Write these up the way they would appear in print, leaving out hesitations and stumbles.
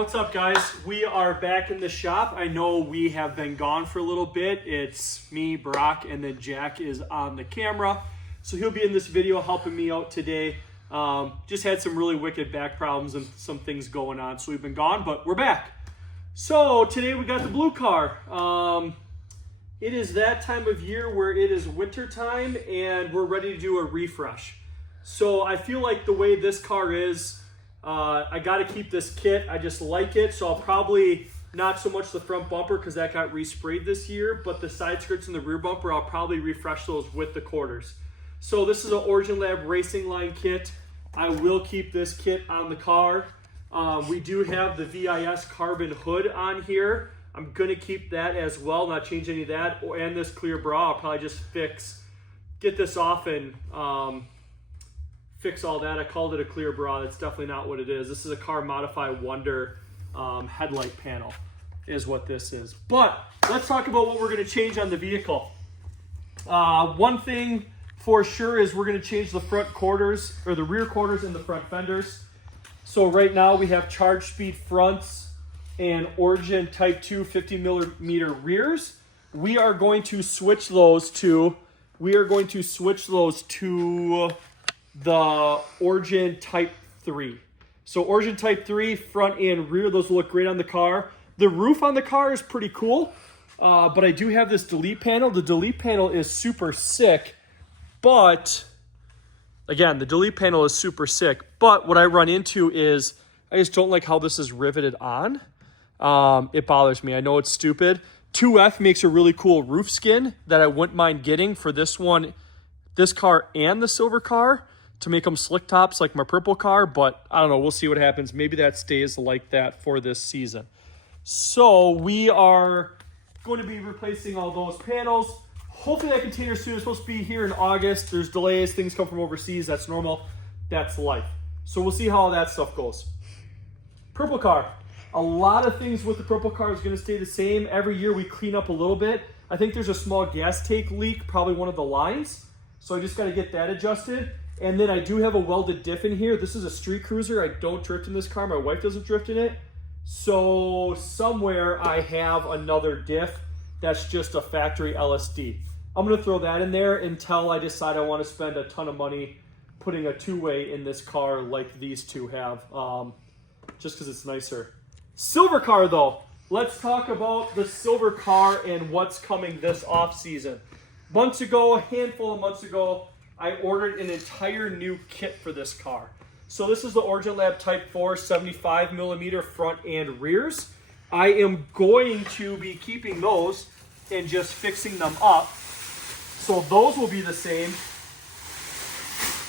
what's up guys? We are back in the shop. I know we have been gone for a little bit. It's me, Brock, and then Jack is on the camera. So he'll be in this video helping me out today. Just had some really wicked back problems and some things going on. So we've been gone, but we're back. So today we got the blue car. It is that time of year where it is winter time and we're ready to do a refresh. So I feel like the way this car is, I got to keep this kit. I just like it. So I'll probably, not so much the front bumper because that got resprayed this year, but the side skirts and the rear bumper, I'll probably refresh those with the quarters. So this is an Origin Lab Racing Line kit. I will keep this kit on the car. We do have the VIS carbon hood on here. I'm going to keep that as well, not change any of that. And this clear bra, I'll probably just get this off and fix all that. I called it a clear bra. That's definitely not what it is. This is a Car Modify Wonder headlight panel is what this is. But let's talk about what we're going to change on the vehicle. One thing for sure is we're going to change the front quarters, or the rear quarters and the front fenders. So right now we have charge speed fronts and Origin Type 2 50mm rears. We are going to switch those to the Origin Type 3. So Origin Type 3, front and rear, those will look great on the car. The roof on the car is pretty cool, but I do have this delete panel. The delete panel is super sick, but again, the delete panel is super sick. But what I run into is I just don't like how this is riveted on. It bothers me. I know it's stupid. 2F makes a really cool roof skin that I wouldn't mind getting for this one, this car and the silver car, to make them slick tops like my purple car, but I don't know. We'll see what happens. Maybe that stays like that for this season. So we are going to be replacing all those panels. Hopefully that container soon is supposed to be here in August. There's delays. Things come from overseas. That's normal. That's life. So we'll see how all that stuff goes. Purple car. A lot of things with the purple car is going to stay the same. Every year we clean up a little bit. I think there's a small gas tank leak, probably one of the lines. So I just got to get that adjusted. And then I do have a welded diff in here. This is a street cruiser. I don't drift in this car. My wife doesn't drift in it. So somewhere I have another diff that's just a factory LSD. I'm going to throw that in there until I decide I want to spend a ton of money putting a two-way in this car like these two have, just because it's nicer. Silver car though. Let's talk about the silver car and what's coming this off-season. Months ago, a handful of months ago, I ordered an entire new kit for this car. So this is the Origin Lab Type 4 75mm front and rears. I am going to be keeping those and just fixing them up. So those will be the same.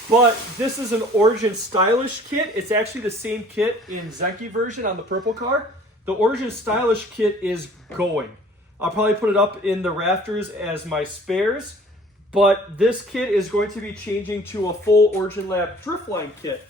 But this is an Origin Stylish kit. It's actually the same kit in Zenke version on the purple car. The Origin Stylish kit is going. I'll probably put it up in the rafters as my spares. But this kit is going to be changing to a full Origin Lab Driftline kit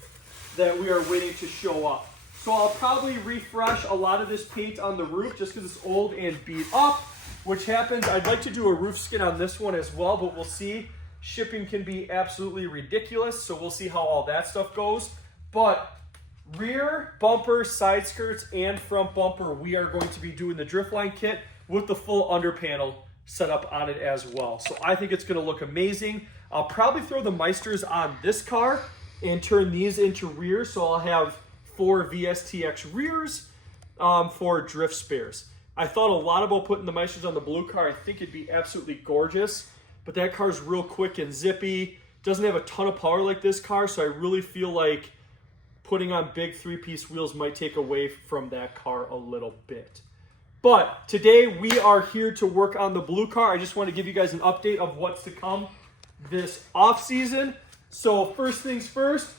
that we are waiting to show up. So I'll probably refresh a lot of this paint on the roof just because it's old and beat up, which happens. I'd like to do a roof skin on this one as well, but we'll see. Shipping can be absolutely ridiculous, so we'll see how all that stuff goes. But rear bumper, side skirts, and front bumper, we are going to be doing the Driftline kit with the full under panel set up on it as well. So I think it's going to look amazing. I'll probably throw the Meisters on this car and turn these into rears. So I'll have 4 VSTX rears for drift spares. I thought a lot about putting the Meisters on the blue car. I think it'd be absolutely gorgeous, but that car's real quick and zippy. Doesn't have a ton of power like this car, so I really feel like putting on big 3-piece wheels might take away from that car a little bit. But today we are here to work on the blue car. I just want to give you guys an update of what's to come this off season. So first things first,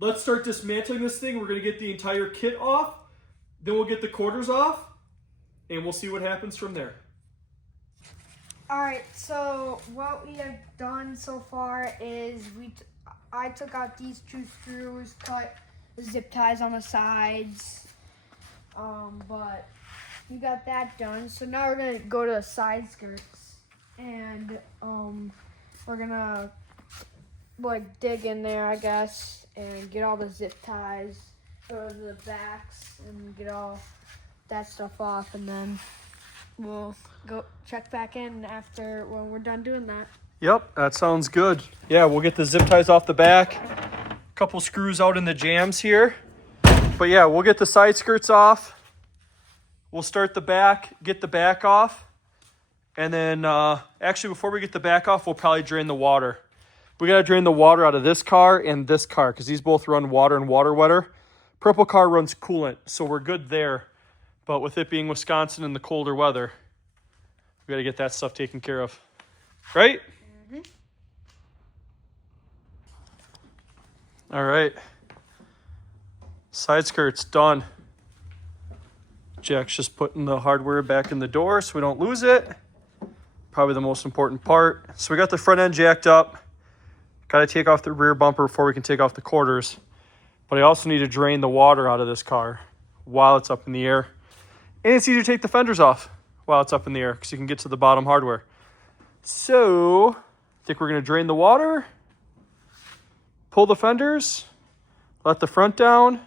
let's start dismantling this thing. We're going to get the entire kit off. Then we'll get the quarters off and we'll see what happens from there. Alright, so what we have done so far is I took out these 2 screws, cut the zip ties on the sides, but we got that done. So now we're gonna go to the side skirts and we're gonna like dig in there, I guess, and get all the zip ties for the backs and get all that stuff off, and then we'll go check back in after when we're done doing that. Yep, that sounds good. Yeah, we'll get the zip ties off the back. A couple screws out in the jams here. But yeah, we'll get the side skirts off. We'll start the back, get the back off. And then actually before we get the back off, we'll probably drain the water. We got to drain the water out of this car and this car because these both run water and water wetter. Purple car runs coolant, so we're good there. But with it being Wisconsin and the colder weather, we got to get that stuff taken care of. Right? Mm-hmm. All right. Side skirts done. Jack's just putting the hardware back in the door so we don't lose it. Probably the most important part. So we got the front end jacked up. Got to take off the rear bumper before we can take off the quarters. But I also need to drain the water out of this car while it's up in the air. And it's easier to take the fenders off while it's up in the air because you can get to the bottom hardware. So I think we're going to drain the water, pull the fenders, let the front down,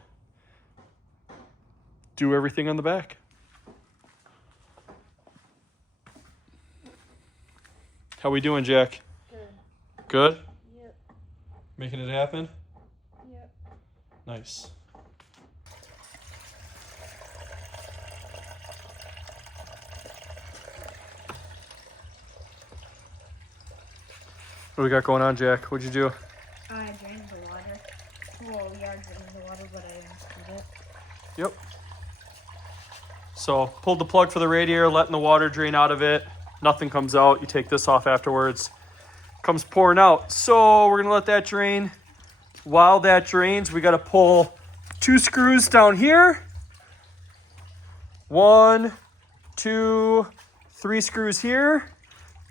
do everything on the back. How we doing, Jack? Good. Good? Yep. Making it happen? Yep. Nice. What do we got going on, Jack? What'd you do? I drained the water. Well, we are draining the water, but I didn't scoot it. Yep. So pulled the plug for the radiator, letting the water drain out of it. Nothing comes out. You take this off afterwards. Comes pouring out. So we're going to let that drain. While that drains, we got to pull 2 screws down here. 1, 2, 3 screws here.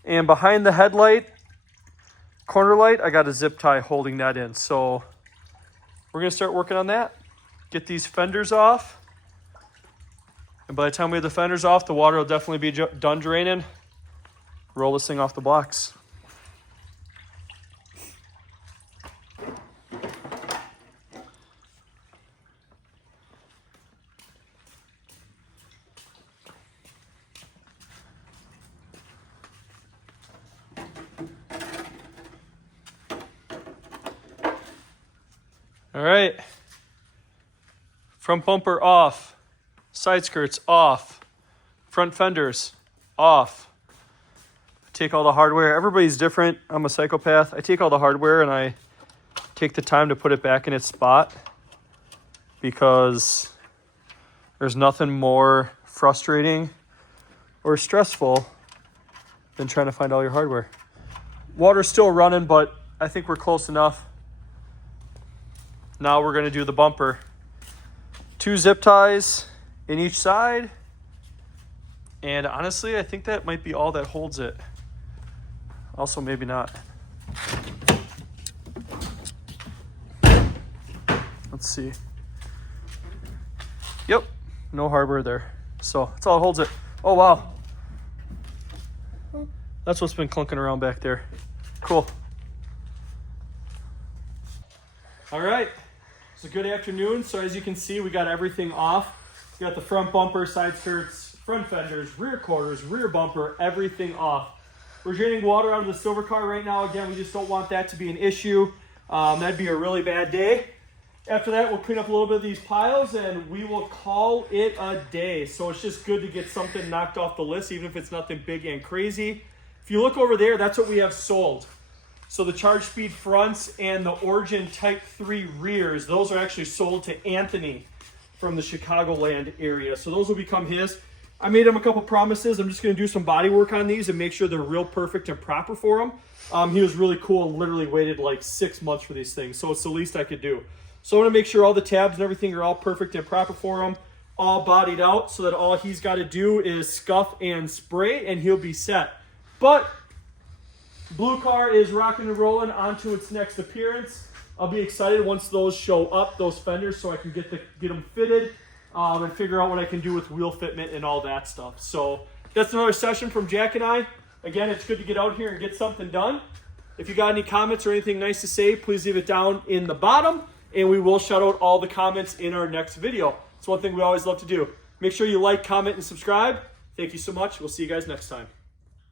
And behind the headlight, corner light, I got a zip tie holding that in. So we're going to start working on that. Get these fenders off. And by the time we have the fenders off, the water will definitely be done draining. Roll this thing off the blocks. All right. Front bumper off. Side skirts off. Front fenders off. Take all the hardware. Everybody's different. I'm a psychopath. I take all the hardware and I take the time to put it back in its spot because there's nothing more frustrating or stressful than trying to find all your hardware. Water's still running, but I think we're close enough. Now we're going to do the bumper. 2 zip ties in each side. And honestly, I think that might be all that holds it. Also, maybe not. Let's see. Yep, no hardware there. So that's all that holds it. Oh, wow. That's what's been clunking around back there. Cool. All right. It's a good afternoon. So as you can see, we got everything off. We got the front bumper, side skirts, front fenders, rear quarters, rear bumper, everything off. We're draining water out of the silver car right now. Again, we just don't want that to be an issue. That'd be a really bad day. After that, we'll clean up a little bit of these piles and we will call it a day. So it's just good to get something knocked off the list, even if it's nothing big and crazy. If you look over there, that's what we have sold. So the Charge Speed fronts and the Origin Type 3 rears, those are actually sold to Anthony from the Chicagoland area. So those will become his. I made him a couple promises. I'm just going to do some body work on these and make sure they're real perfect and proper for him. He was really cool, literally waited like 6 months for these things. So it's the least I could do. So I want to make sure all the tabs and everything are all perfect and proper for him, all bodied out so that all he's got to do is scuff and spray and he'll be set. But Bluecar is rocking and rolling onto its next appearance. I'll be excited once those show up, those fenders, so I can get them fitted and figure out what I can do with wheel fitment and all that stuff. So that's another session from Jack and I. Again, it's good to get out here and get something done. If you got any comments or anything nice to say, please leave it down in the bottom. and we will shout out all the comments in our next video. It's one thing we always love to do. Make sure you like, comment, and subscribe. Thank you so much. We'll see you guys next time.